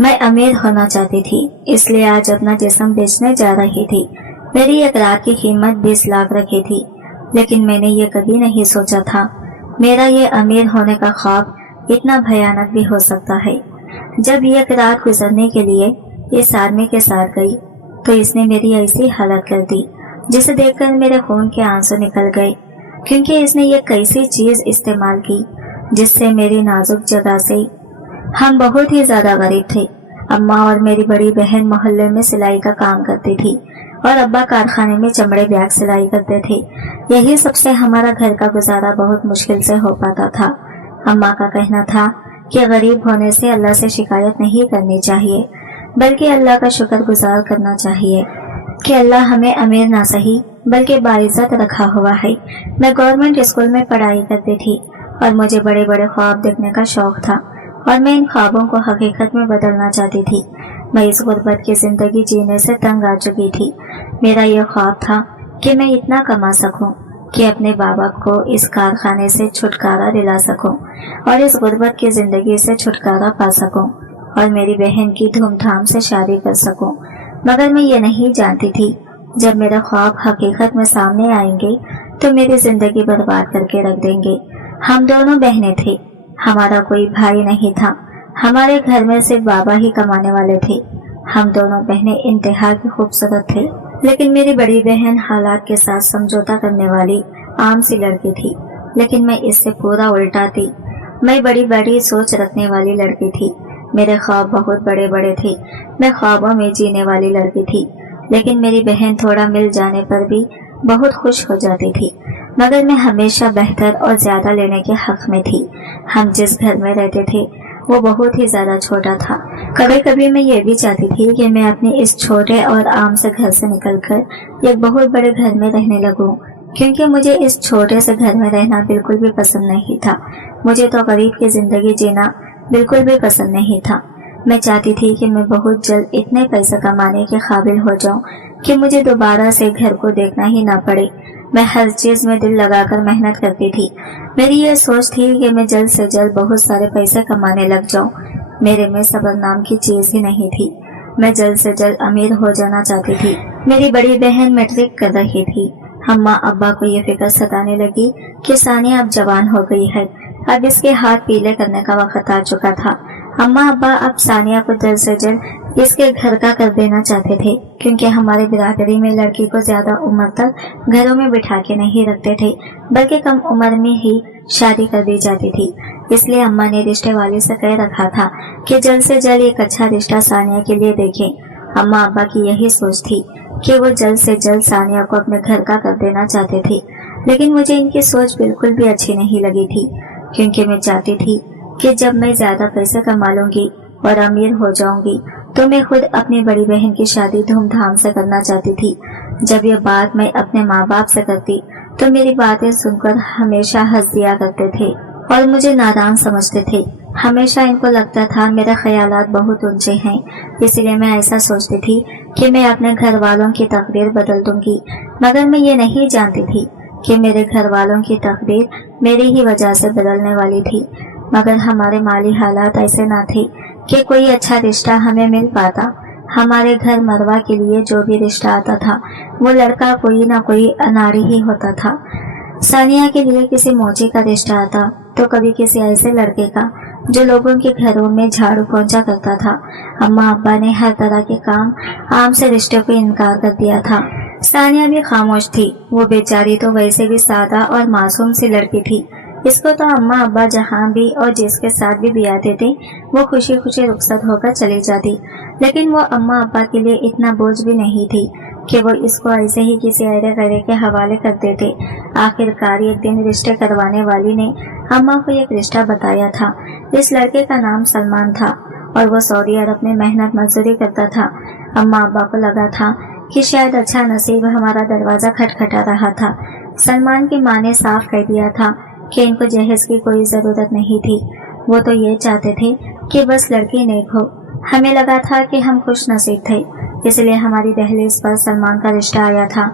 मैं अमीर होना चाहती थी, इसलिए आज अपना जिस्म बेचने जा रही थी। मेरी एक रात की कीमत 20 लाख रखी थी, लेकिन मैंने ये कभी नहीं सोचा था मेरा ये अमीर होने का ख्वाब इतना भयानक भी हो सकता है। जब एक रात गुजरने के लिए इस आदमी के साथ गई तो इसने मेरी ऐसी हालत कर दी जिसे देखकर मेरे खून के आंसू निकल गए, क्योंकि इसने ये कैसी चीज इस्तेमाल की जिससे मेरी नाजुक जगह से हम बहुत ही ज्यादा गरीब थे। अम्मा और मेरी बड़ी बहन मोहल्ले में सिलाई का काम करती थी और अब्बा कारखाने में चमड़े बैग सिलाई करते थे। यही सबसे हमारा घर का गुजारा बहुत मुश्किल से हो पाता था। अम्मा का कहना था कि गरीब होने से अल्लाह से शिकायत नहीं करनी चाहिए, बल्कि अल्लाह का शुक्रगुजार करना चाहिए कि अल्लाह हमें अमीर ना सही बल्कि बाइज्जत रखा हुआ है। मैं गवर्नमेंट स्कूल में पढ़ाई करती थी और मुझे बड़े बड़े ख्वाब देखने का शौक था और मैं इन ख्वाबों को हकीकत में बदलना चाहती थी। मैं इस गुर्बत की जिंदगी जीने से तंग आ चुकी थी। मेरा यह ख्वाब था कि मैं इतना कमा सकूं कि अपने बाप को इस कारखाने से छुटकारा दिला सकूं और इस गुर्बत की जिंदगी से छुटकारा पा सकूं और मेरी बहन की धूमधाम से शादी कर सकूं। मगर मैं ये नहीं जानती थी जब मेरे ख्वाब हकीकत में सामने आएंगे तो मेरी जिंदगी बर्बाद करके रख देंगे। हम दोनों बहनें थे, हमारा कोई भाई नहीं था। हमारे घर में सिर्फ बाबा ही कमाने वाले थे। हम दोनों बहनें इंतहा की खूबसूरत थे, लेकिन मेरी बड़ी बहन हालात के साथ समझौता करने वाली आम सी लड़की थी, लेकिन मैं इससे पूरा उल्टा थी। मैं बड़ी बड़ी सोच रखने वाली लड़की थी। मेरे ख्वाब बहुत बड़े बड़े थे। मैं ख्वाबों में जीने वाली लड़की थी, लेकिन मेरी बहन थोड़ा मिल जाने पर भी बहुत खुश हो जाती थी। मगर मैं हमेशा बेहतर और ज्यादा लेने के हक में थी। हम जिस घर में रहते थे वो बहुत ही ज्यादा छोटा था। कभी कभी मैं ये भी चाहती थी कि मैं अपने इस छोटे और आम से घर से निकलकर एक बहुत बड़े घर में रहने लगूं, क्योंकि मुझे इस छोटे से घर में रहना बिल्कुल भी पसंद नहीं था। मुझे तो गरीब की जिंदगी जीना बिल्कुल भी पसंद नहीं था। मैं चाहती थी कि मैं बहुत जल्द इतने पैसे कमाने के काबिल हो जाऊं कि मुझे दोबारा से घर को देखना ही ना पड़े। मैं हर चीज में दिल लगाकर मेहनत करती थी। मेरी ये सोच थी कि मैं जल्द से जल्द बहुत सारे पैसे कमाने लग जाऊं। मेरे में सब्र नाम की चीज ही नहीं थी। मैं जल्द से जल्द अमीर हो जाना चाहती थी। मेरी बड़ी बहन मैट्रिक कर रही थी। अम्मा अब्बा को ये फिक्र सताने लगी कि सानिया अब जवान हो गई है, अब इसके हाथ पीले करने का वक्त आ चुका था। अम्मा अब्बा अब सानिया को जल्द से जल्द इसके घर का कर देना चाहते थे, क्योंकि हमारे बिरादरी में लड़की को ज्यादा उम्र तक घरों में बिठा के नहीं रखते थे, बल्कि कम उम्र में ही शादी कर दी जाती थी। इसलिए अम्मा ने रिश्ते वाले से कह रखा था कि जल्द से जल्द एक अच्छा रिश्ता सानिया के लिए देखें। अम्मा अब्बा की यही सोच थी कि वो जल्द से जल्द सानिया को अपने घर का कर देना चाहते थे, लेकिन मुझे इनकी सोच बिल्कुल भी अच्छी नहीं लगी थी, क्योंकि मैं चाहती थी कि जब मैं ज्यादा पैसे कमा लूंगी और अमीर हो जाऊंगी तो मैं खुद अपनी बड़ी बहन की शादी धूमधाम से करना चाहती थी। जब ये बात मैं अपने माँ बाप से करती तो मेरी बातें सुनकर हमेशा हंस दिया करते थे और मुझे नादान समझते थे। हमेशा इनको लगता था मेरे ख्यालात बहुत ऊंचे हैं, इसलिए मैं ऐसा सोचती थी कि मैं अपने घर वालों की तकदीर बदल दूंगी। मगर मैं ये नहीं जानती थी कि मेरे घर वालों की तकदीर मेरी ही वजह से बदलने वाली थी। मगर हमारे माली हालात ऐसे ना थे कि कोई अच्छा रिश्ता हमें मिल पाता। हमारे घर मरवा के लिए जो भी रिश्ता आता था वो लड़का कोई ना कोई अनाड़ी ही होता था। सानिया के लिए किसी मौजी का रिश्ता आता तो कभी किसी ऐसे लड़के का जो लोगों के घरों में झाड़ू पोंछा करता था। अम्मा अब्बा ने हर तरह के काम आम से रिश्ते को इनकार कर दिया था। सानिया भी खामोश थी। वो बेचारी तो वैसे भी सादा और मासूम सी लड़की थी। इसको तो अम्मा अब्बा जहाँ भी और जिसके साथ भी ब्याहते थे वो खुशी खुशी रुखसत होकर चली जाती, लेकिन वो अम्मा अब्बा के लिए इतना बोझ भी नहीं थी कि वो इसको ऐसे ही किसी अरे गरे के हवाले कर देते। आखिरकार एक दिन रिश्ते करवाने वाली ने अम्मा को एक रिश्ता बताया था। इस लड़के का नाम सलमान था और वो सऊदी अरब में मेहनत मजदूरी करता था। अम्मा अब्बा को लगा था कि शायद अच्छा नसीब हमारा दरवाजा खटखटा रहा था। सलमान की माँ ने साफ कह दिया था कि इनको जहेज की कोई जरूरत नहीं थी। वो तो ये चाहते थे कि बस लड़की नेक हो। हमें लगा था कि हम खुश नसीब थे, इसलिए हमारी दहलीज पर सलमान का रिश्ता आया था।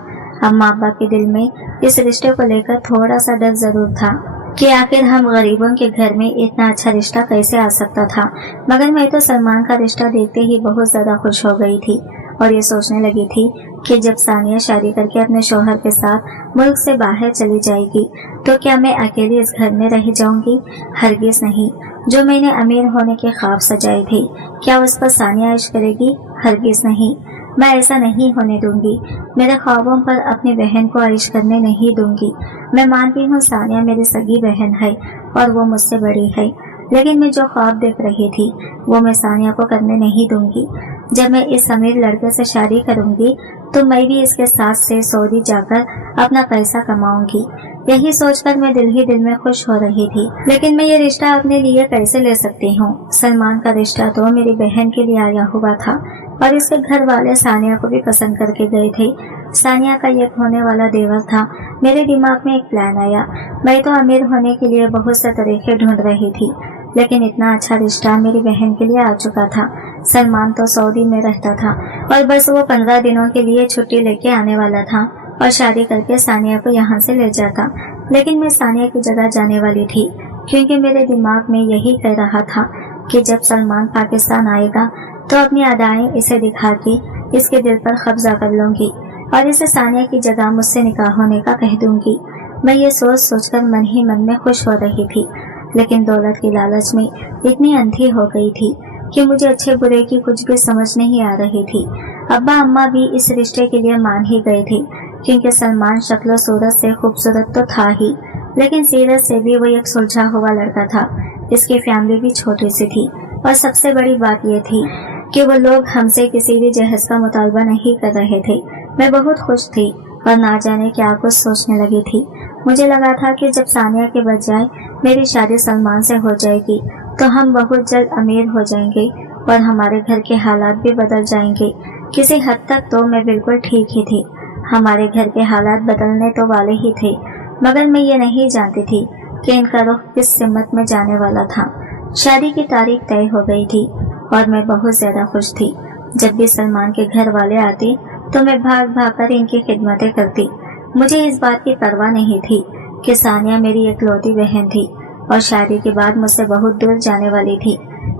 अम्मा अब्बा के दिल में इस रिश्ते को लेकर थोड़ा सा डर जरूर था कि आखिर हम गरीबों के घर में इतना अच्छा रिश्ता कैसे आ सकता था। मगर मैं तो सलमान का रिश्ता देखते ही बहुत ज्यादा खुश हो गई थी और ये सोचने लगी थी कि जब सानिया शादी करके अपने शौहर के साथ मुल्क से बाहर चली जाएगी तो क्या मैं अकेली इस घर में रह जाऊंगी? हरगिज नहीं। जो मैंने अमीर होने के ख्वाब सजाए थे, क्या उस पर सानिया इश्क करेगी? हरगिज नहीं। मैं ऐसा नहीं होने दूंगी। मेरे ख्वाबों पर अपनी बहन को आइश करने नहीं दूंगी। मैं मानती हूँ सानिया मेरी सगी बहन है और वो मुझसे बड़ी है, लेकिन मैं जो ख्वाब देख रही थी वो मैं सानिया को करने नहीं दूंगी। जब मैं इस अमीर लड़के से शादी करूंगी तो मैं भी इसके साथ से सऊदी जाकर अपना पैसा कमाऊंगी। यही सोचकर मैं दिल ही दिल में खुश हो रही थी। लेकिन मैं ये रिश्ता अपने लिए कैसे ले सकती हूँ? सलमान का रिश्ता तो मेरी बहन के लिए आया हुआ था और इसके घर वाले सानिया को भी पसंद करके गए थे। सानिया का ये होने वाला देवर था। मेरे दिमाग में एक प्लान आया। मैं तो अमीर होने के लिए बहुत से तरीके ढूंढ रही थी, लेकिन इतना अच्छा रिश्ता मेरी बहन के लिए आ चुका था। सलमान तो सऊदी में रहता था और बस वो 15 दिनों के लिए छुट्टी लेके आने वाला था और शादी करके सानिया को यहाँ से ले जाता। लेकिन मैं सानिया की जगह जाने वाली थी, क्योंकि मेरे दिमाग में यही कह रहा था कि जब सलमान पाकिस्तान आएगा तो अपनी अदाएं इसे दिखा के इसके दिल पर कब्जा कर लूंगी और इसे सानिया की जगह मुझसे निकाह होने का कह दूंगी। मैं ये सोच सोचकर मन ही मन में खुश हो रही थी, लेकिन दौलत की लालच में इतनी अंधी हो गई थी कि मुझे अच्छे बुरे की कुछ भी समझ नहीं आ रही थी। अब्बा अम्मा भी इस रिश्ते के लिए मान ही गए थे, क्योंकि सलमान शक्ल सूरत से खूबसूरत तो था ही, लेकिन सीरत से भी वो एक सुलझा हुआ लड़का था। इसकी फैमिली भी छोटी सी थी और सबसे बड़ी बात ये थी कि वो लोग हमसे किसी भी जहेज का मुतालबा नहीं कर रहे थे। मैं बहुत खुश थी और ना जाने क्या कुछ सोचने लगी थी। मुझे लगा था कि जब सानिया के बजाय मेरी शादी सलमान से हो जाएगी तो हम बहुत जल्द अमीर हो जाएंगे और हमारे घर के हालात भी बदल जाएंगे। किसी हद तक तो मैं बिल्कुल ठीक ही थी। हमारे घर के हालात बदलने तो वाले ही थे, मगर मैं ये नहीं जानती थी कि इनका रुख किस सिमत में जाने वाला था। शादी की तारीख तय हो गई थी और मैं बहुत ज्यादा खुश थी। जब भी सलमान के घर वाले आते तो मैं भाग भाग कर इनकी खिदमतें करती। मुझे इस बात की परवाह नहीं थी कि सानिया मेरी इकलौती बहन थी और शादी के बाद मुझसे बहुत दूर जाने वाली थी।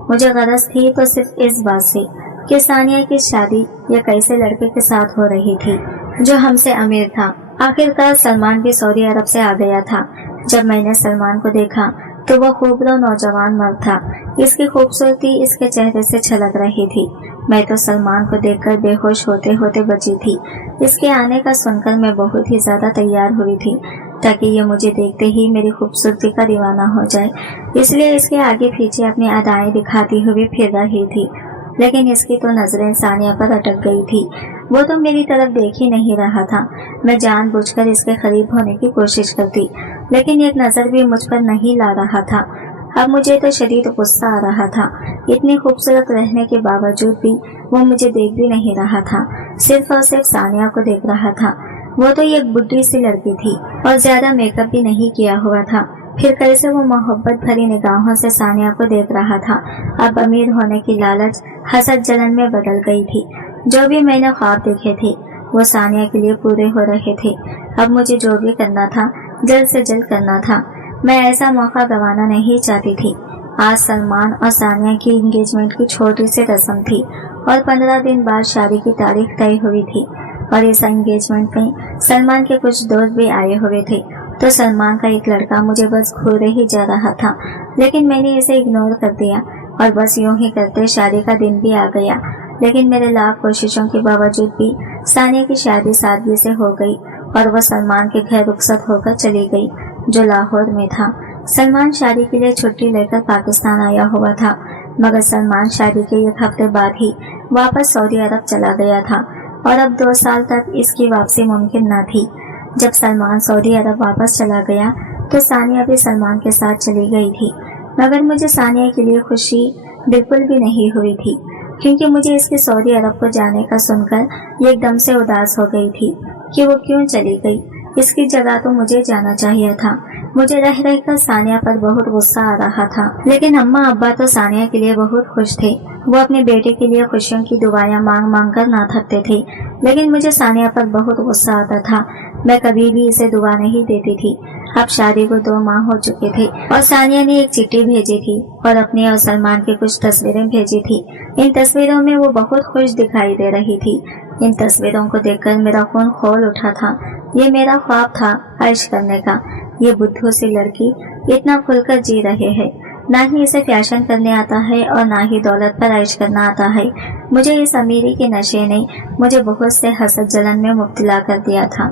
मुझे गरज थी तो सिर्फ इस बात से कि सानिया की शादी या कैसे लड़के के साथ हो रही थी जो हमसे अमीर था। आखिरकार सलमान भी सऊदी अरब से आ गया था। जब मैंने सलमान को देखा तो वो खूबरो नौजवान मर्द था। इसकी खूबसूरती इसके चेहरे से छलक रही थी। मैं तो सलमान को देखकर बेहोश होते होते बची थी। इसके आने का सुनकर मैं बहुत ही ज्यादा तैयार हुई थी, ताकि ये मुझे देखते ही मेरी खूबसूरती का दीवाना हो जाए। इसलिए इसके आगे पीछे अपनी अदाएं दिखाती हुई फिर रही थी, लेकिन इसकी तो नजरें सानिया पर अटक गई थी। वो तो मेरी तरफ देख ही नहीं रहा था। मैं जानबूझकर इसके करीब होने की कोशिश करती, लेकिन एक नजर भी मुझ पर नहीं ला रहा था। अब मुझे तो शदीद गुस्सा आ रहा था। इतनी खूबसूरत रहने के बावजूद भी वो मुझे देख भी नहीं रहा था, सिर्फ और सिर्फ सानिया को देख रहा था। वो तो एक बुढ़ी सी लड़की थी और ज्यादा मेकअप भी नहीं किया हुआ था, फिर कैसे वो मोहब्बत भरी निगाहों से सानिया को देख रहा था। अब अमीर होने की लालच हसद जलन में बदल गई थी। जो भी मैंने ख्वाब देखे थे वो सानिया के लिए पूरे हो रहे थे। अब मुझे जो भी करना था जल्द से जल्द करना था। मैं ऐसा मौका गंवाना नहीं चाहती थी। आज सलमान और सानिया की एंगेजमेंट की छोटी सी रस्म थी और 15 दिन बाद शादी की तारीख तय हुई थी और इस एंगेजमेंट में सलमान के कुछ दोस्त भी आए हुए थे। तो सलमान का एक लड़का मुझे बस घूरे ही जा रहा था, लेकिन मैंने इसे इग्नोर कर दिया और बस यूं ही करते शादी का दिन भी आ गया। लेकिन मेरे लाख कोशिशों के बावजूद भी सानिया की शादी सादगी से हो गई और वह सलमान के घर रुखसत होकर चली गई, जो लाहौर में था। सलमान शादी के लिए छुट्टी लेकर पाकिस्तान आया हुआ था, मगर सलमान शादी के एक हफ्ते बाद ही वापस सऊदी अरब चला गया था और अब 2 साल तक इसकी वापसी मुमकिन न थी। जब सलमान सऊदी अरब वापस चला गया तो सानिया भी सलमान के साथ चली गई थी, मगर मुझे सानिया के लिए खुशी बिल्कुल भी नहीं हुई थी, क्योंकि मुझे इसके सऊदी अरब को जाने का सुनकर एकदम से उदास हो गई थी कि वो क्यों चली गई। इसकी जगह तो मुझे जाना चाहिए था। मुझे रह रहकर सानिया पर बहुत गुस्सा आ रहा था, लेकिन अम्मा अब्बा तो सानिया के लिए बहुत खुश थे। वो अपने बेटे के लिए खुशियों की दुआएं मांग मांग कर ना थकते थे, लेकिन मुझे सानिया पर बहुत गुस्सा आता था। मैं कभी भी इसे दुआ नहीं देती थी। अब शादी को 2 माह हो चुके थे और सानिया ने एक चिट्ठी भेजी थी और अपने और सलमान की कुछ तस्वीरें भेजी थी। इन तस्वीरों में वो बहुत खुश दिखाई दे रही थी। इन तस्वीरों को देखकर मेरा खून खौल उठा था। ये मेरा ख्वाब था ऐश करने का। ये बुद्धू सी लड़की इतना खुलकर जी रहे हैं। ना ही इसे फैशन करने आता है और ना ही दौलत पर ऐश करना आता है। मुझे इस अमीरी के नशे ने मुझे बहुत से हसद जलन में मुब्तला कर दिया था।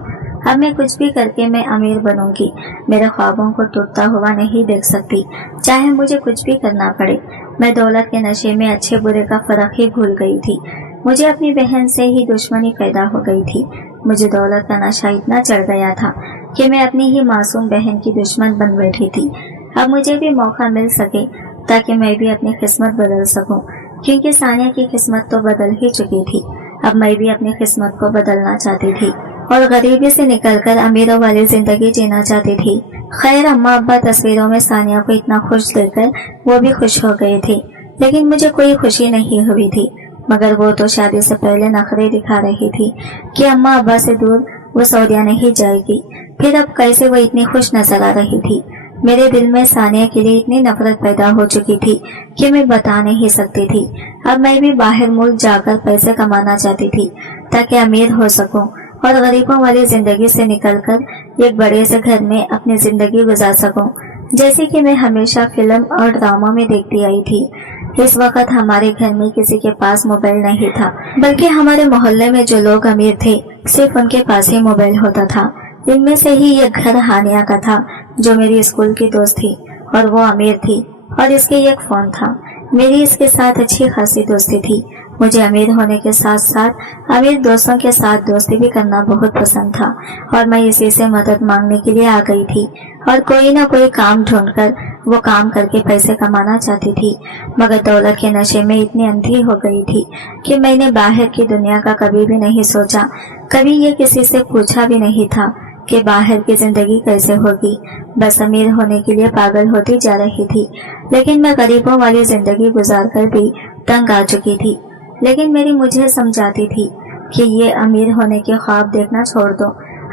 अब मैं कुछ भी करके मैं अमीर बनूंगी। मेरे ख्वाबों को टूटता हुआ नहीं देख सकती, चाहे मुझे कुछ भी करना पड़े। मैं दौलत के नशे में अच्छे बुरे का फर्क ही भूल गई थी। मुझे अपनी बहन से ही दुश्मनी पैदा हो गई थी। मुझे दौलत का नशा इतना चढ़ गया था कि मैं अपनी ही मासूम बहन की दुश्मन बन बैठी थी। अब मुझे भी मौका मिल सके ताकि मैं भी अपनी किस्मत बदल सकूं, क्योंकि सानिया की किस्मत तो बदल ही चुकी थी। अब मैं भी अपनी किस्मत को बदलना चाहती थी और गरीबी से निकलकर अमीरों वाली जिंदगी जीना चाहती थी। खैर, अम्मा अब्बा तस्वीरों में सानिया को इतना खुश देखकर वो भी खुश हो गए थे, लेकिन मुझे कोई खुशी नहीं हुई थी। मगर वो तो शादी से पहले नखरे दिखा रही थी कि अम्मा अब्बा से दूर वो सऊदिया नहीं जाएगी। फिर अब कैसे वो इतनी खुश नजर आ रही थी। मेरे दिल में सानिया के लिए इतनी नफरत पैदा हो चुकी थी कि मैं बता नहीं सकती थी। अब मैं भी बाहर मुल्क जाकर पैसे कमाना चाहती थी ताकि अमीर हो सकूं और गरीबों वाली जिंदगी से निकलकर एक बड़े से घर में अपनी जिंदगी गुजार सकूं, जैसे कि मैं हमेशा फिल्म और ड्रामा में देखती आई थी। इस वक्त हमारे घर में किसी के पास मोबाइल नहीं था, बल्कि हमारे मोहल्ले में जो लोग अमीर थे सिर्फ उनके पास ही मोबाइल होता था। इनमें से ही एक घर हानिया का था, जो मेरी स्कूल की दोस्त थी और वो अमीर थी और इसके एक फोन था। मेरी इसके साथ अच्छी खासी दोस्ती थी। मुझे अमीर होने के साथ साथ अमीर दोस्तों के साथ दोस्ती भी करना बहुत पसंद था और मैं इसी से मदद मांगने के लिए आ गई थी और कोई ना कोई काम ढूंढकर वो काम करके पैसे कमाना चाहती थी। मगर दौलत के नशे में इतनी अंधी हो गई थी कि मैंने बाहर की दुनिया का कभी भी नहीं सोचा, कभी ये किसी से पूछा भी नहीं था कि बाहर की जिंदगी कैसे होगी। बस अमीर होने के लिए पागल होती जा रही थी, लेकिन मैं गरीबों वाली जिंदगी गुजार कर भी तंग आ चुकी थी। लेकिन मेरी मुझे समझाती थी कि ये अमीर होने के ख्वाब देखना छोड़ दो,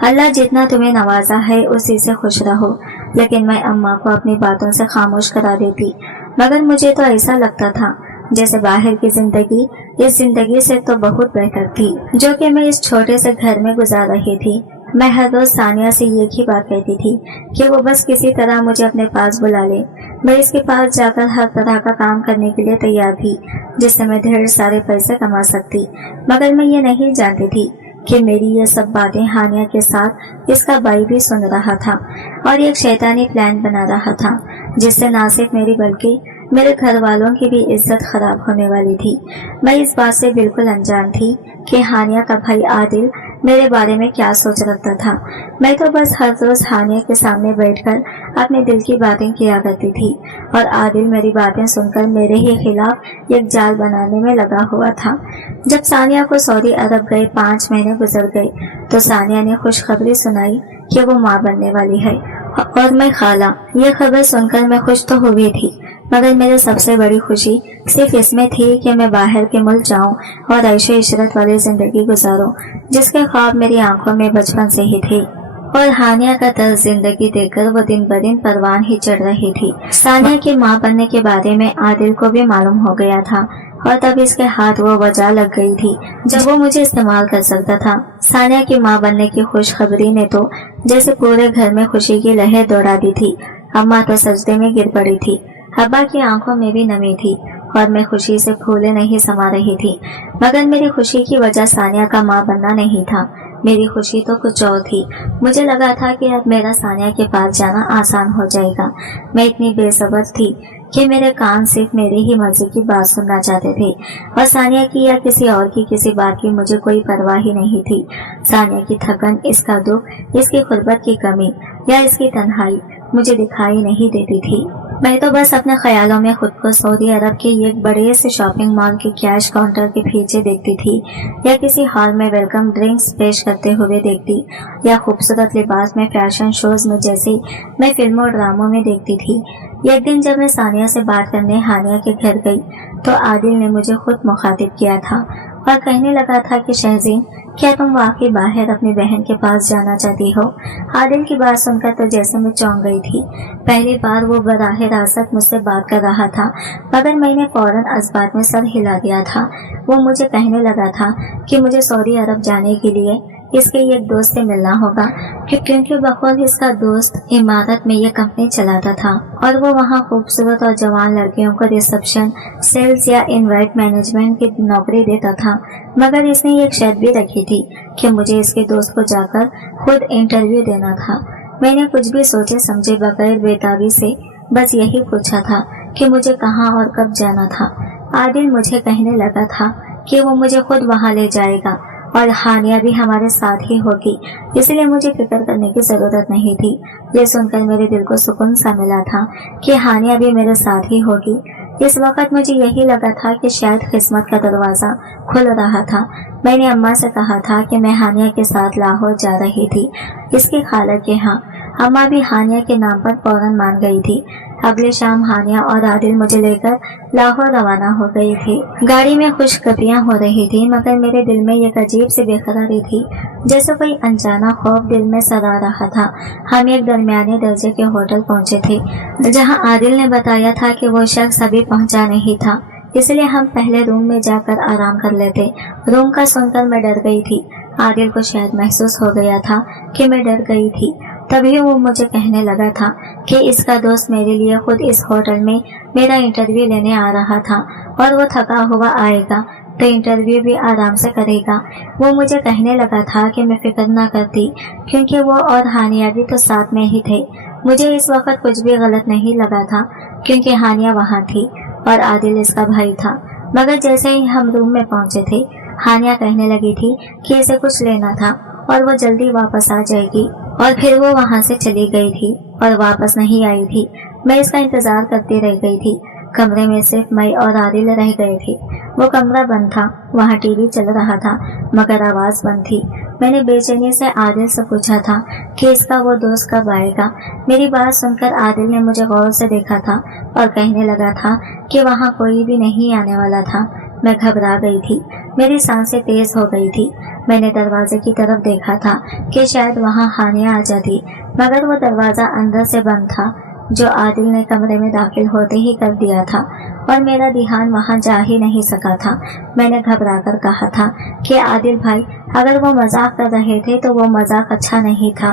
अल्लाह जितना तुम्हें नवाजा है उसी से खुश रहो। लेकिन मैं अम्मा को अपनी बातों से खामोश करा देती। मगर मुझे तो ऐसा लगता था जैसे बाहर की जिंदगी इस जिंदगी से तो बहुत बेहतर थी, जो कि मैं इस छोटे से घर में गुजार रही थी। मैं हर रोज सानिया से एक ही बात कहती थी कि वो बस किसी तरह मुझे अपने पास बुला ले। मैं इसके पास जाकर हर तरह का काम करने के लिए तैयार थी, जिससे मैं ढेर सारे पैसे कमा सकती। मगर मैं ये नहीं जानती थी कि मेरी ये सब बातें हानिया के साथ इसका भाई भी सुन रहा था और एक शैतानी प्लान बना रहा था, जिससे ना सिर्फ मेरी बल्कि मेरे घर वालों की भी इज्जत खराब होने वाली थी। मैं इस बात से बिल्कुल अनजान थी कि हानिया का भाई आदिल मेरे बारे में क्या सोच रखता था। मैं तो बस हर रोज हानिया के सामने बैठकर अपने दिल की बातें किया करती थी और आदिल मेरी बातें सुनकर मेरे ही खिलाफ एक जाल बनाने में लगा हुआ था। जब सानिया को सऊदी अरब गए 5 महीने गुजर गए तो सानिया ने खुशखबरी सुनाई कि वो माँ बनने वाली है और मैं खाला। ये खबर सुनकर मैं खुश तो हुई थी, मगर मेरी सबसे बड़ी खुशी सिर्फ इसमें थी कि मैं बाहर के मुल्क जाऊं और ऐशो इशरत वाली जिंदगी गुजारूं, जिसके ख्वाब मेरी आंखों में बचपन से ही थे। और हानिया का तर्ज जिंदगी देखकर वो दिन ब दिन परवान ही चढ़ रही थी। सानिया की माँ बनने के बारे में आदिल को भी मालूम हो गया था और तब इसके हाथ वो वजह लग गई थी जब वो मुझे इस्तेमाल कर सकता था। सानिया की माँ बनने की खुशखबरी ने तो जैसे पूरे घर में खुशी की लहर दौड़ा दी थी। अम्मा तो सजदे में गिर पड़ी थी, अब्बा की आंखों में भी नमी थी और मैं खुशी से फूले नहीं समा रही थी। मगर मेरी खुशी की वजह सानिया का माँ बनना नहीं था, मेरी खुशी तो कुछ और थी। मुझे लगा था कि अब मेरा सानिया के पास जाना आसान हो जाएगा। मैं इतनी बेसब्र थी कि मेरे कान सिर्फ मेरे ही मर्जी की बात सुनना चाहते थे और सानिया की या किसी और की किसी बात की मुझे कोई परवाह ही नहीं थी। सानिया की थकन, इसका दुख, इसकी गुर्बत की कमी या इसकी तन्हाई, मुझे दिखाई नहीं देती थी। मैं तो बस अपने ख्यालों में खुद को सऊदी अरब के एक बड़े से शॉपिंग मॉल के कैश काउंटर के पीछे देखती थी, या किसी हॉल में वेलकम ड्रिंक्स पेश करते हुए देखती, या खूबसूरत लिबास में फैशन शोज में जैसे मैं फिल्मों और ड्रामों में देखती थी। एक दिन जब मैं सानिया से बात करने हानिया के घर गई तो आदिल ने मुझे खुद मुखातिब किया था और कहने लगा था कि शहज़ीन, क्या तुम वाकई बाहर अपनी बहन के पास जाना चाहती हो? आदिल की बात सुनकर तो जैसे मैं चौंक गई थी। पहली बार वो बराह रास्त मुझसे बात कर रहा था, मगर मैंने फौरन इस बात में सर हिला दिया था। वो मुझे कहने लगा था कि मुझे सऊदी अरब जाने के लिए इसके एक दोस्त से मिलना होगा, क्योंकि बकौल इसका दोस्त इमारत में ये कंपनी चलाता था और वो वहाँ खूबसूरत और जवान लड़कियों को रिसेप्शन, सेल्स या इवेंट मैनेजमेंट की नौकरी देता था। मगर इसने एक शर्त भी रखी थी कि मुझे इसके दोस्त को जाकर खुद इंटरव्यू देना था। मैंने कुछ भी सोचे समझे बगैर बेताबी से बस यही पूछा था कि मुझे कहाँ और कब जाना था। आदिल मुझे कहने लगा था कि वो मुझे खुद वहाँ ले जाएगा और हानिया भी हमारे साथ ही होगी, इसलिए मुझे फिक्र करने की जरूरत नहीं थी। ये सुनकर मेरे दिल को सुकून सा मिला था कि हानिया भी मेरे साथ ही होगी। इस वक्त मुझे यही लगा था कि शायद किस्मत का दरवाजा खुल रहा था। मैंने अम्मा से कहा था कि मैं हानिया के साथ लाहौर जा रही थी, इसकी खाला के यहाँ। अम्मा भी हानिया के नाम पर फौरन मान गई थी। अगले शाम हानिया और आदिल मुझे लेकर लाहौर रवाना हो गई थी। गाड़ी में खुशखबरियां हो रही थी, मगर मेरे दिल में एक अजीब सी बेकरारी थी, जैसे कोई अनजाना खौफ दिल में सता रहा था। हम एक दरमियाने दर्जे के होटल पहुंचे थे, जहां आदिल ने बताया था कि वो शख्स अभी पहुंचा नहीं था, इसलिए हम पहले रूम में जाकर आराम कर लेते। रूम का सुनकर मैं डर गई थी। आदिल को शायद महसूस हो गया था कि मैं डर गई थी, तभी वो मुझे कहने लगा था कि इसका दोस्त मेरे लिए खुद इस होटल में मेरा इंटरव्यू लेने आ रहा था और वो थका हुआ आएगा तो इंटरव्यू भी आराम से करेगा। वो मुझे कहने लगा था कि मैं फिक्र ना करती, क्योंकि वो और हानिया भी तो साथ में ही थे। मुझे इस वक्त कुछ भी गलत नहीं लगा था, क्योंकि हानिया वहाँ थी और आदिल इसका भाई था। मगर जैसे ही हम रूम में पहुंचे थे, हानिया कहने लगी थी कि इसे कुछ लेना था और वो जल्दी वापस आ जाएगी, और फिर वो वहाँ से चली गई थी और वापस नहीं आई थी। मैं इसका इंतजार करती रह गई थी। कमरे में सिर्फ मैं और आदिल रह गए थे। वो कमरा बंद था, वहाँ टीवी चल रहा था, मगर आवाज बंद थी। मैंने बेचैनी से आदिल से पूछा था कि इसका वो दोस्त कब आएगा। मेरी बात सुनकर आदिल ने मुझे गौर से देखा था और कहने लगा था कि वहाँ कोई भी नहीं आने वाला था। मैं घबरा गई थी, मेरी सांसें तेज हो गई थी। मैंने दरवाजे की तरफ देखा था कि शायद वहाँ हानिया आ जाती, मगर वो दरवाजा अंदर से बंद था, जो आदिल ने कमरे में दाखिल होते ही कर दिया था, और मेरा ध्यान वहाँ जा ही नहीं सका था। मैंने घबराकर कहा था कि आदिल भाई, अगर वो मजाक कर रहे थे तो वो मजाक अच्छा नहीं था।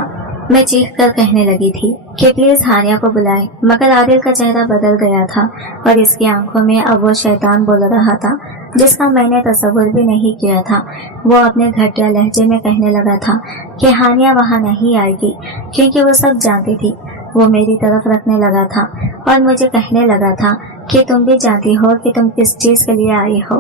मैं चीख कर कहने लगी थी कि प्लीज हानिया को बुलाएं, मगर आदिल का चेहरा बदल गया था और इसकी आंखों में अब वो शैतान बोल रहा था, जिसका मैंने तसव्वुर भी नहीं किया था। वो अपने घटिया लहजे में कहने लगा था कि हानिया वहाँ नहीं आएगी, क्योंकि वो सब जानती थी। वो मेरी तरफ रखने लगा था और मुझे कहने लगा था कि तुम भी जानती हो कि तुम किस चीज के लिए आई हो।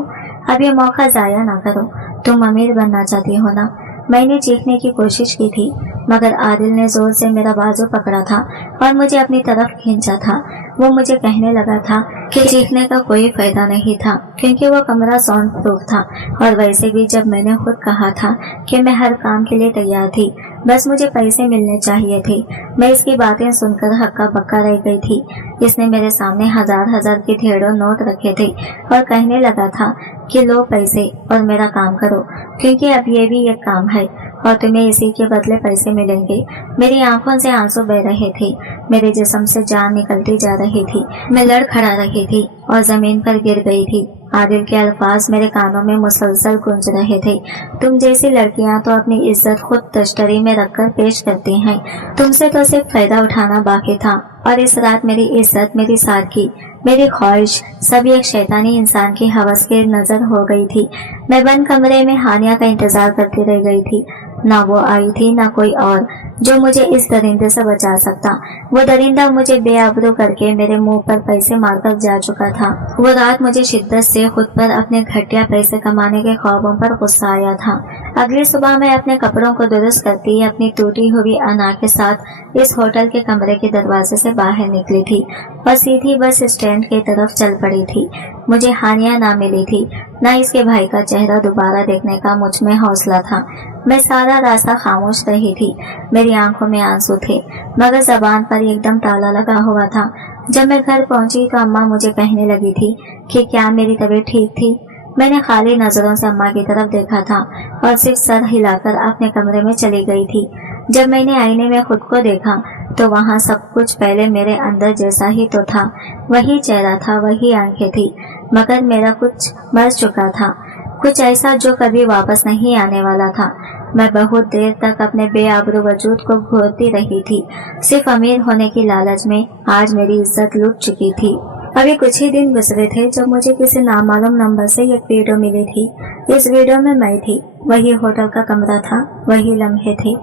अब ये मौका जाया ना करो, तुम अमीर बनना चाहती हो ना। मैंने चीखने की कोशिश की थी, मगर आदिल ने जोर से मेरा बाजू पकड़ा था और मुझे अपनी तरफ खींचा था। वो मुझे कहने लगा था कि चीखने का कोई फायदा नहीं था, क्योंकि वो कमरा साउंड प्रूफ था, और वैसे भी जब मैंने खुद कहा था कि मैं हर काम के लिए तैयार थी, बस मुझे पैसे मिलने चाहिए थे। मैं इसकी बातें सुनकर हक्का बक्का रह गई थी। इसने मेरे सामने हजार के ढेरों नोट रखे थे और कहने लगा था कि लो पैसे और मेरा काम करो, क्योंकि अब ये भी एक काम है और तुम्हें इसी के बदले पैसे मिलेंगे। मेरी आंखों से आंसू बह रहे थे, मेरे जिस्म से जान निकलती जा रही थी। मैं लड़खड़ा रही थी और जमीन पर गिर गई थी। आदिल के अल्फाज मेरे कानों में मुसलसल गूंज रहे थे। तुम जैसी लड़कियां तो अपनी इज्जत खुद तश्तरी में रखकर पेश करती हैं, तुमसे तो सिर्फ फायदा उठाना बाकी था। और इस रात मेरी इज्जत, मेरी सादगी, मेरी ख्वाहिश सब एक शैतानी इंसान की हवस के नजर हो गई थी। मैं बंद कमरे में हानिया का इंतजार करती रह गई थी। ना वो आई थी, ना कोई और जो मुझे इस दरिंदे से बचा सकता। वो दरिंदा मुझे बेआबरू करके मेरे मुंह पर पैसे मारकर जा चुका था। वो रात मुझे शिद्दत से खुद पर अपने घटिया पैसे कमाने के ख्वाबों पर गुस्सा आया था। अगली सुबह मैं अपने कपड़ों को दुरुस्त करती अपनी टूटी हुई अना के साथ इस होटल के कमरे के दरवाजे से बाहर निकली थी और सीधी बस स्टैंड की तरफ चल पड़ी थी। मुझे हानिया ना मिली थी, ना इसके भाई का चेहरा दोबारा देखने का मुझ में हौसला था। मैं सारा रास्ता खामोश रही थी। मेरी आंखों में आंसू थे, मगर जबान पर एकदम ताला लगा हुआ था। जब मैं घर पहुंची तो अम्मा मुझे कहने लगी थी कि क्या मेरी तबीयत ठीक थी। मैंने खाली नजरों से अम्मा की तरफ देखा था और सिर्फ सर हिलाकर अपने कमरे में चली गई थी। जब मैंने आईने में खुद को देखा तो वहाँ सब कुछ पहले मेरे अंदर जैसा ही तो था। वही चेहरा था, वही आंखें थी, मगर मेरा कुछ मर चुका था, कुछ ऐसा जो कभी वापस नहीं आने वाला था। मैं बहुत देर तक अपने बेआबरू वजूद को घोरती रही थी। सिर्फ अमीर होने की लालच में आज मेरी इज्जत लुट चुकी थी। अभी कुछ ही दिन गुजरे थे जब मुझे किसी नामालूम नंबर से एक वीडियो मिली थी। इस वीडियो में मैं थी, वही होटल का कमरा था, वही लम्हे थे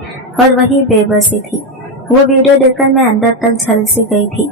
और वही बेबसी थी। वो वीडियो देखकर मैं अंदर तक झलसी गई थी।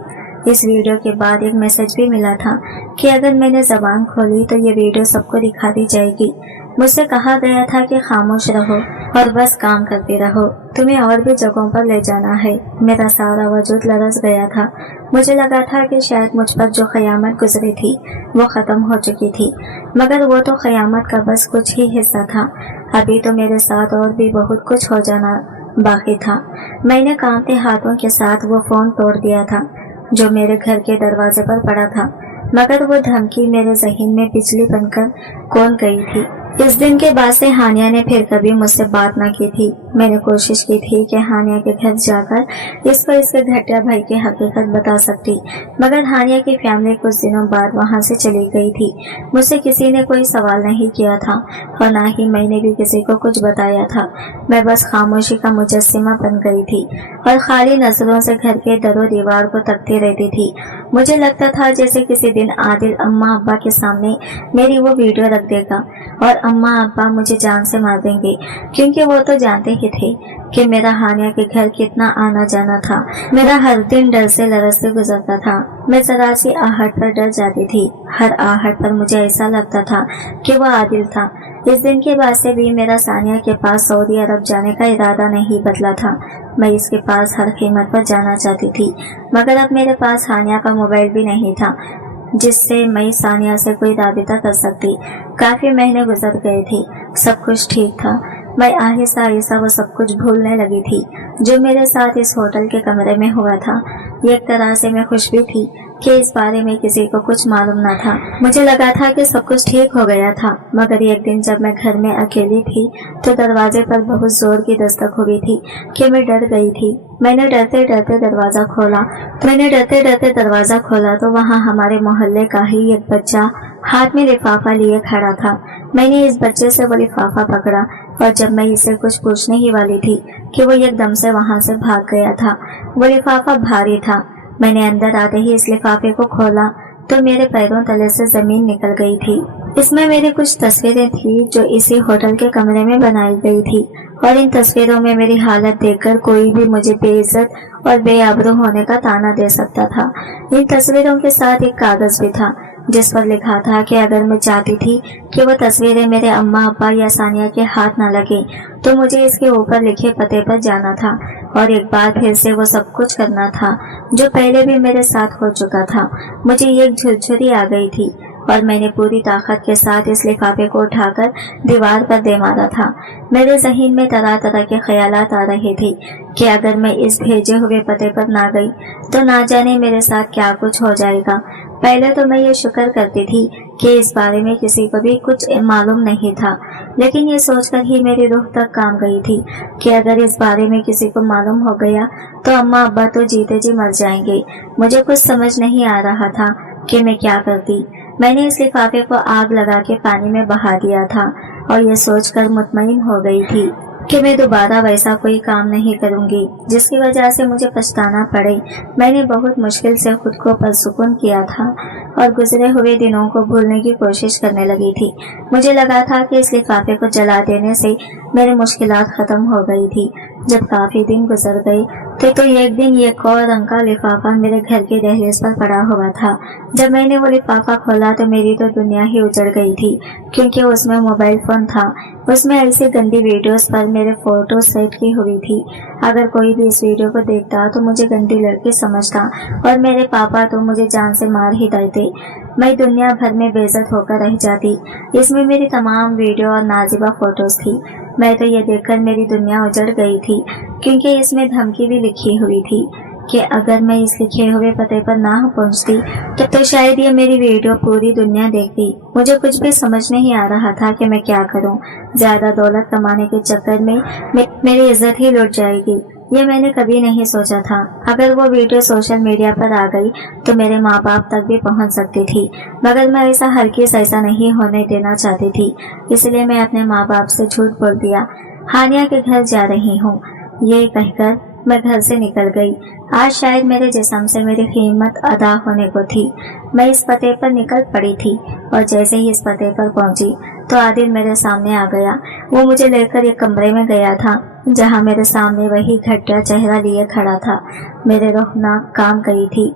इस वीडियो के बाद एक मैसेज भी मिला था कि अगर मैंने जबान खोली तो ये वीडियो सबको दिखा दी जाएगी। मुझसे कहा गया था कि खामोश रहो और बस काम करते रहो, तुम्हें और भी जगहों पर ले जाना है। मेरा सारा वजूद लरस गया था। मुझे लगा था कि शायद मुझ पर जो क़यामत गुजरी थी वो ख़त्म हो चुकी थी, मगर वो तो क़यामत का बस कुछ ही हिस्सा था। अभी तो मेरे साथ और भी बहुत कुछ हो जाना बाकी था। मैंने कांपते हाथों के साथ वो फ़ोन तोड़ दिया था जो मेरे घर के दरवाजे पर पड़ा था, मगर वो धमकी मेरे ज़हन में बिजली बनकर कौन गई थी। इस दिन के बाद से हानिया ने फिर कभी मुझसे बात न की थी। मैंने कोशिश की थी कि हानिया के घर जाकर इसको इसके घटिया भाई की हकीकत बता सकती, मगर हानिया की फैमिली कुछ दिनों बाद वहां से चली गई थी। मुझसे किसी ने कोई सवाल नहीं किया था और ना ही मैंने भी किसी को कुछ बताया था। मैं बस खामोशी का मुजस्सिमा बन गई थी और खाली नजरों से घर के दरो दीवार को तकती रहती थी। मुझे लगता था जैसे किसी दिन आदिल अम्मा अब्बा के सामने मेरी वो वीडियो रख देगा और अम्मा अब्बा मुझे जान से मार देंगे, क्योंकि वो तो जानते ही थे कि मेरा हानिया के घर कितना आना जाना था। मेरा हर दिन डर से लरसते गुजरता था। मैं जरा सी आहट पर डर जाती थी। हर आहट पर मुझे ऐसा लगता था कि वो आदिल था। इस दिन के बाद से भी मेरा सानिया के पास सऊदी अरब जाने का इरादा नहीं बदला था। मैं इसके पास हर कीमत पर जाना चाहती थी, मगर अब मेरे पास हानिया का मोबाइल भी नहीं था जिससे मैं सानिया से कोई राबिता कर सकती। काफी महीने गुजर गए थे, सब कुछ ठीक था। मैं आहिस्ता आहिस्ता वो सब कुछ भूलने लगी थी जो मेरे साथ इस होटल के कमरे में हुआ था। एक तरह से मैं खुश भी थी कि इस बारे में किसी को कुछ मालूम न था। मुझे लगा था कि सब कुछ ठीक हो गया था, मगर एक दिन जब मैं घर में अकेली थी तो दरवाजे पर बहुत जोर की दस्तक हुई थी कि मैं डर गई थी। मैंने डरते डरते दरवाजा खोला तो वहाँ हमारे मोहल्ले का ही एक बच्चा हाथ में लिफाफा लिए खड़ा था। मैंने इस बच्चे से वो लिफाफा पकड़ा और जब मैं इसे कुछ पूछने ही वाली थी कि वो एकदम से वहाँ से भाग गया था। वो लिफाफा भारी था। मैंने अंदर आते ही इस लिफाफे को खोला तो मेरे पैरों तले से जमीन निकल गई थी। इसमें मेरी कुछ तस्वीरें थी जो इसी होटल के कमरे में बनाई गई थी और इन तस्वीरों में मेरी हालत देखकर कोई भी मुझे बेइज्जत और बेआबरू होने का ताना दे सकता था। इन तस्वीरों के साथ एक कागज भी था जिस पर लिखा था कि अगर मैं चाहती थी कि वो तस्वीरें मेरे अम्मा अब्बा या सानिया के हाथ न लगे तो मुझे इसके ऊपर लिखे पते पर जाना था और एक बार फिर से वो सब कुछ करना था जो पहले भी मेरे साथ हो चुका था। मुझे एक झुरझुरी आ गई थी और मैंने पूरी ताकत के साथ इस लिफाफे को उठाकर दीवार पर दे मारा था। मेरे ज़हन में तरह तरह के ख्यालात आ रहे थे कि अगर मैं इस भेजे हुए पते पर ना गई तो ना जाने मेरे साथ क्या कुछ हो जाएगा। पहले तो मैं ये शुक्र करती थी कि इस बारे में किसी को भी कुछ मालूम नहीं था, लेकिन ये सोचकर ही मेरी रूह तक काम गई थी कि अगर इस बारे में किसी को मालूम हो गया तो अम्मा अब्बा तो जीते जी मर जाएंगे। मुझे कुछ समझ नहीं आ रहा था कि मैं क्या करती। मैंने इस लिफाफे को आग लगा के पानी में बहा दिया था और ये सोचकर मुतमईन हो गई थी कि मैं दोबारा वैसा कोई काम नहीं करूंगी जिसकी वजह से मुझे पछताना पड़े। मैंने बहुत मुश्किल से खुद को पुरसुकून किया था और गुजरे हुए दिनों को भूलने की कोशिश करने लगी थी। मुझे लगा था कि इस लिफाफे को जला देने से मेरी मुश्किलात खत्म हो गई थी। जब काफी दिन गुजर गए तो एक दिन एक और रंग का लिफाफा मेरे घर के दहलीज पर पड़ा हुआ था। जब मैंने वो लिफाफा खोला तो मेरी तो दुनिया ही उजड़ गई थी, क्योंकि उसमें मोबाइल फोन था। उसमें ऐसी गंदी वीडियोस पर मेरे फोटो सेट की हुई थी। अगर कोई भी इस वीडियो को देखता तो मुझे गंदी लड़की समझता और मेरे पापा तो मुझे जान से मार ही देते। मैं दुनिया भर में बेइज्जत होकर रह जाती। इसमें मेरी तमाम वीडियो और नाजिबा फोटोज थी। मैं तो ये देखकर मेरी दुनिया उजड़ गई थी, क्योंकि इसमें धमकी भी लिखी हुई थी कि अगर मैं इस लिखे हुए पते पर ना पहुंचती तो शायद ये मेरी वीडियो पूरी दुनिया देखती। मुझे कुछ भी समझ नहीं आ रहा था कि मैं क्या करूं। ज्यादा दौलत कमाने के चक्कर में मेरी इज्जत ही लुट जाएगी, ये मैंने कभी नहीं सोचा था। अगर वो वीडियो सोशल मीडिया पर आ गई तो मेरे माँ बाप तक भी पहुंच सकती थी, मगर मैं ऐसा हरगिज़ ऐसा नहीं होने देना चाहती थी। इसलिए मैं अपने माँ बाप से झूठ बोल दिया। हानिया के घर जा रही हूँ, ये कहकर मैं घर से निकल गई। आज शायद मेरे जिस्म से मेरी कीमत अदा होने को थी। मैं इस पते पर निकल पड़ी थी और जैसे ही इस पते पर पहुंची तो आदिल मेरे सामने आ गया। वो मुझे लेकर एक कमरे में गया था, जहां मेरे सामने वही घटिया चेहरा लिए खड़ा था। मेरे रूह नाक काम गई थी।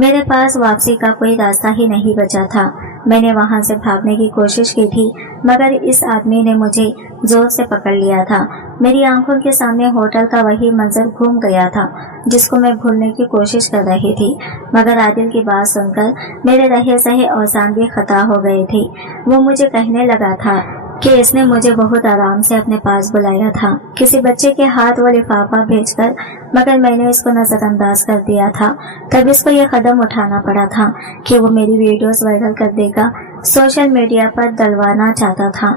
मेरे पास वापसी का कोई रास्ता ही नहीं बचा था। मैंने वहां से भागने की कोशिश की थी, मगर इस आदमी ने मुझे जोर से पकड़ लिया था। मेरी आंखों के सामने होटल का वही मंजर घूम गया था जिसको मैं भूलने की कोशिश कर रही थी, मगर आदिल की बात सुनकर मेरे रहे सहे औसान भी खता हो गए थे। वो मुझे कहने लगा था कि इसने मुझे बहुत आराम से अपने पास बुलाया था, किसी बच्चे के हाथ वो लिफाफा भेजकर, मगर मैंने इसको नजरअंदाज कर दिया था। तब इसको यह कदम उठाना पड़ा था कि वो मेरी वीडियोस वायरल कर देगा, सोशल मीडिया पर डलवाना चाहता था,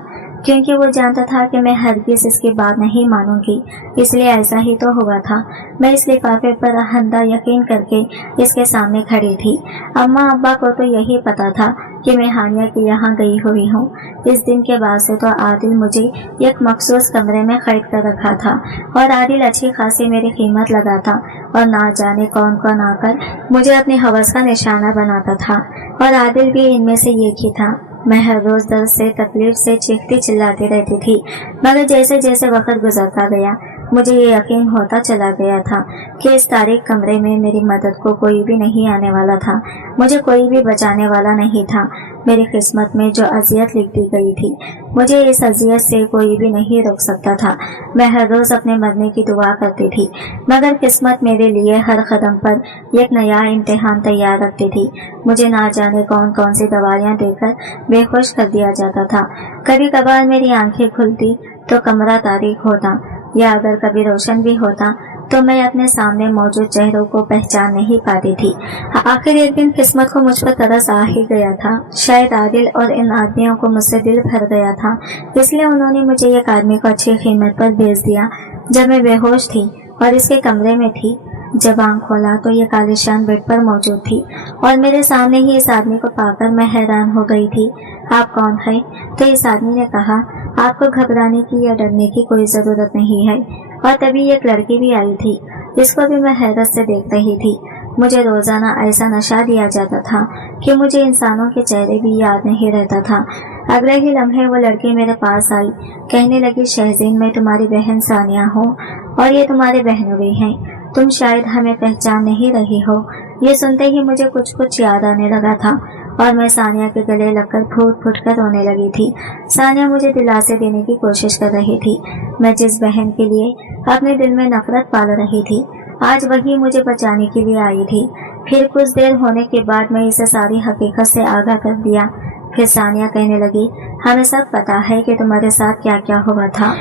क्योंकि वो जानता था कि मैं हरगिज़ इसकी बात नहीं मानूंगी। इसलिए ऐसा ही तो हुआ था। मैं इस लिफाफे पर अंधा यकीन करके इसके सामने खड़ी थी। अम्मा अब्बा को तो यही पता था कि मैं हानिया के यहाँ गई हुई हूँ। इस दिन के बाद से तो आदिल मुझे एक मखसूस कमरे में कैद कर रखा था और आदिल अच्छी खासी मेरी कीमत लगाता और ना जाने कौन कौन आकर मुझे अपनी हवस का निशाना बनाता था, और आदिल भी इनमें से एक ही था। मैं हर रोज दर्द से तकलीफ से चीखती चिल्लाती रहती थी, मगर जैसे जैसे वक्त गुजरता गया मुझे ये यकीन होता चला गया था कि इस तारीख कमरे में मेरी मदद को कोई भी नहीं आने वाला था, मुझे कोई भी बचाने वाला नहीं था। मेरी किस्मत में जो अजियत लिख दी गई थी, मुझे इस अजियत से कोई भी नहीं रोक सकता था। मैं हर रोज अपने मरने की दुआ करती थी, मगर किस्मत मेरे लिए हर कदम पर एक नया इम्तिहान तैयार रखती थी। मुझे ना जाने कौन कौन सी दवाइयाँ देकर बेहोश कर दिया जाता था। कभी कभार मेरी आंखें खुलती तो कमरा तारीक होता, या अगर कभी रोशन भी होता तो मैं अपने सामने मौजूद चेहरों को पहचान नहीं पाती थी। आखिर एक दिन किस्मत को मुझ पर तरस आ ही गया था। शायद आदिल और इन आदमियों को मुझसे दिल भर गया था, इसलिए उन्होंने मुझे एक आदमी को अच्छी कीमत पर बेच दिया जब मैं बेहोश थी और इसके कमरे में थी। जब आंख खोला तो ये कालिशान बेड पर मौजूद थी और मेरे सामने ही इस आदमी को पाकर मैं हैरान हो गई थी। आप कौन है? तो इस आदमी ने कहा, आपको घबराने की या डरने की कोई जरूरत नहीं है। और तभी एक लड़की भी आई थी, जिसको भी मैं हैरत से देख रही थी। मुझे रोजाना ऐसा नशा दिया जाता था कि मुझे इंसानों के चेहरे भी याद नहीं रहता था। अगले ही लम्हे वो लड़की मेरे पास आई, कहने लगी, शहज़ीन, मैं तुम्हारी बहन सानिया हूँ और ये तुम्हारे बहनोई हैं। तुम शायद हमें पहचान नहीं रही हो। ये सुनते ही मुझे कुछ कुछ याद आने लगा था और मैं सानिया के गले लगकर फूट फूट कर रोने लगी थी। सानिया मुझे दिलासे देने की कोशिश कर रही थी। मैं जिस बहन के लिए अपने दिल में नफरत पाल रही थी, आज वही मुझे बचाने के लिए आई थी। फिर कुछ देर होने के बाद मैं इसे सारी हकीकत से आगाह कर दिया। फिर सानिया कहने लगी, हमें सब पता है कि तुम्हारे साथ क्या क्या हुआ था,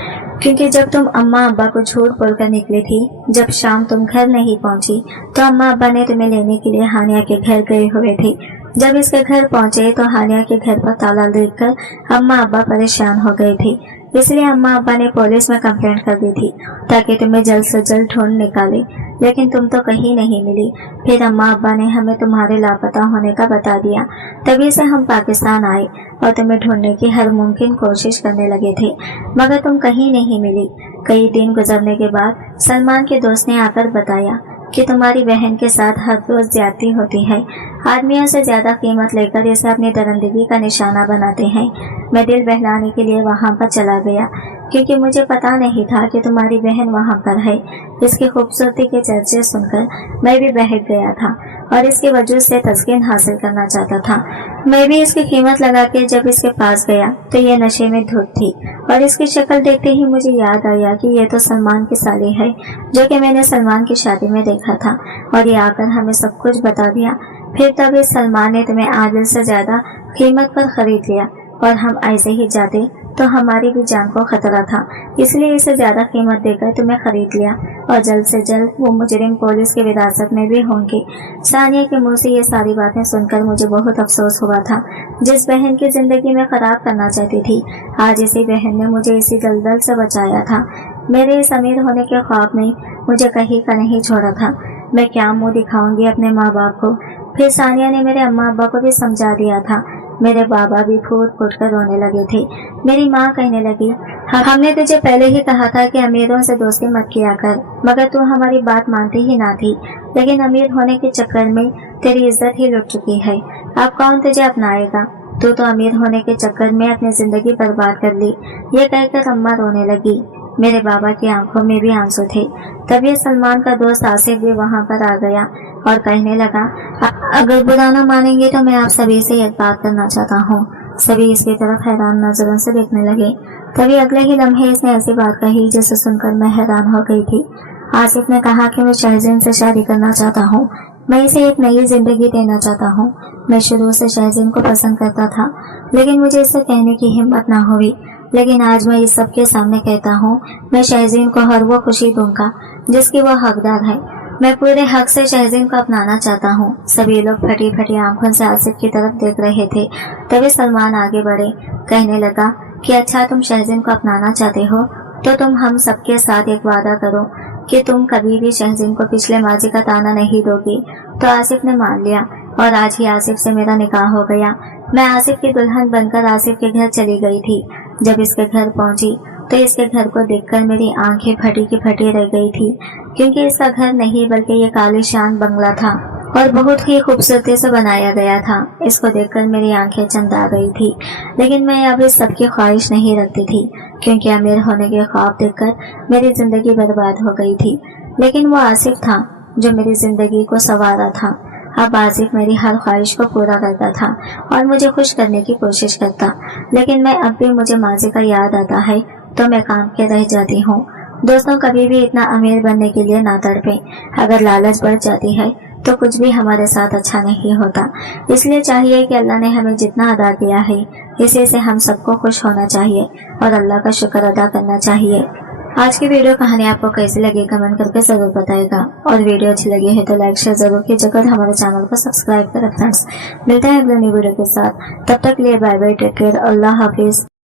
क्योंकि जब तुम अम्मा अब्बा को झूठ बोलकर निकली थी, जब शाम तुम घर नहीं पहुंची तो अम्मा अब्बा ने तुम्हें लेने के लिए हानिया के घर गए हुए थे। जब इसके घर पहुंचे तो हानिया के घर पर ताला देखकर अम्मा अब्बा परेशान हो गए थे। इसलिए अम्मा अब्बा ने पुलिस में कंप्लेंट कर दी थी ताकि तुम्हें जल्द से जल्द ढूंढ निकाले, लेकिन तुम तो कहीं नहीं मिली। फिर अम्मा अब्बा ने हमें तुम्हारे लापता होने का बता दिया। तभी से हम पाकिस्तान आए और तुम्हें ढूंढने की हर मुमकिन कोशिश करने लगे थे, मगर तुम कहीं नहीं मिली। कई दिन गुजरने के बाद सलमान के दोस्त ने आकर बताया कि तुम्हारी बहन के साथ हर रोज ज्यादती होती है। आदमियों से ज्यादा कीमत लेकर इसे अपनी दरिंदगी का निशाना बनाते हैं। मैं दिल बहलाने के लिए वहां पर चला गया, क्योंकि मुझे पता नहीं था कि तुम्हारी बहन वहाँ पर है। इसकी खूबसूरती के चर्चे सुनकर मैं भी बहक गया था और इसके वजूद से तस्कीन हासिल करना चाहता था। मैं भी इसकी कीमत लगा के जब इसके पास गया तो ये नशे में धुत थी और इसकी शक्ल देखते ही मुझे याद आया कि ये तो सलमान की साली है, जो कि मैंने सलमान की शादी में देखा था और ये आकर हमें सब कुछ बता दिया। फिर तब इस सलमान ने तुम्हें आदिल से ज्यादा कीमत पर खरीद लिया और हम ऐसे ही जाते तो हमारी भी जान को खतरा था, इसलिए इसे ज्यादा कीमत देकर तुम्हें खरीद लिया और जल्द से जल्द वो मुजरिम पुलिस की विरासत में भी होंगे। सानिया के मुंह से ये सारी बातें सुनकर मुझे बहुत अफसोस हुआ था। जिस बहन की जिंदगी में खराब करना चाहती थी, आज इसी बहन ने मुझे इसी दलदल से बचाया था। मेरे इस अमीर होने के ख्वाब ने मुझे कहीं का नहीं छोड़ा था। मैं क्या मुंह दिखाऊंगी अपने माँ बाप को। फिर सानिया ने मेरे अम्मा अब्बा को भी समझा दिया था। मेरे बाबा भी फूट फूट कर रोने लगे थे। मेरी माँ कहने लगी, हमने तुझे पहले ही कहा था कि अमीरों से दोस्ती मत किया कर, मगर तू हमारी बात मानती ही ना थी। लेकिन अमीर होने के चक्कर में तेरी इज्जत ही लुट चुकी है। अब कौन तुझे अपनाएगा? तू तो अमीर होने के चक्कर में अपनी जिंदगी बर्बाद कर ली। ये कहकर अम्मा रोने लगी। मेरे बाबा की आंखों में भी आंसू थे। तभी सलमान का दोस्त आसिफ भी वहाँ पर आ गया और कहने लगा, अगर बुरा ना मानेंगे तो मैं आप सभी से एक बात करना चाहता हूँ। सभी इसकी तरफ हैरान नजरों से देखने लगे। तभी अगले ही लम्हे इसने ऐसी बात कही जिसे सुनकर मैं हैरान हो गई थी। आसिफ ने कहा कि मैं शहजीन से शादी करना चाहता हूँ। मैं इसे एक नई जिंदगी देना चाहता हूँ। मैं शुरू से शहजीन को पसंद करता था, लेकिन मुझे इसे कहने की हिम्मत न हुई। लेकिन आज मैं इस सबके सामने कहता हूँ, मैं शहजीन को हर वो खुशी दूंगा जिसकी वो हकदार है। मैं पूरे हक से शहजीन को अपनाना चाहता हूँ। सभी लोग फटी फटी आंखों से आसिफ की तरफ देख रहे थे। तभी सलमान आगे बढ़े, कहने लगा कि अच्छा, तुम शहजीन को अपनाना चाहते हो तो तुम हम सबके साथ एक वादा करो कि तुम कभी भी शहजीन को पिछले माजी का ताना नहीं दोगी। तो आसिफ ने मान लिया और आज ही आसिफ से मेरा निकाह हो गया। मैं आसिफ की दुल्हन बनकर आसिफ के घर चली गई थी। जब इसके घर पहुंची तो इसके घर को देखकर मेरी आंखें फटी की फटी रह गई थी, क्योंकि इसका घर नहीं बल्कि ये कालीशान बंगला था और बहुत ही खूबसूरती से बनाया गया था। इसको देखकर मेरी आंखें चमका गई थी। लेकिन मैं अब इस सबकी ख्वाहिश नहीं रखती थी, क्योंकि अमीर होने के ख्वाब देखकर मेरी जिंदगी बर्बाद हो गई थी। लेकिन वो आसिफ था जो मेरी जिंदगी को संवारा था। अब आसिफ मेरी हर ख्वाहिश को पूरा करता था और मुझे खुश करने की कोशिश करता। लेकिन मैं अब भी मुझे माजी का याद आता है तो मैं काम के रह जाती हूँ। दोस्तों, कभी भी इतना अमीर बनने के लिए ना तड़पें। अगर लालच बढ़ जाती है तो कुछ भी हमारे साथ अच्छा नहीं होता। इसलिए चाहिए कि अल्लाह ने हमें जितना अदा किया है, इसी से हम सबको खुश होना चाहिए और अल्लाह का शुक्र अदा करना चाहिए। आज की वीडियो कहानी आपको कैसी लगी कमेंट करके जरूर बताएगा, और वीडियो अच्छी लगी है तो लाइक शेयर जरूर कीजिएगा और हमारे चैनल को सब्सक्राइब करें फ्रेंड्स। मिलते हैं अगले नई वीडियो के साथ, तब तक लिए बाय बाय, टेक केयर, अल्लाह हाफिज।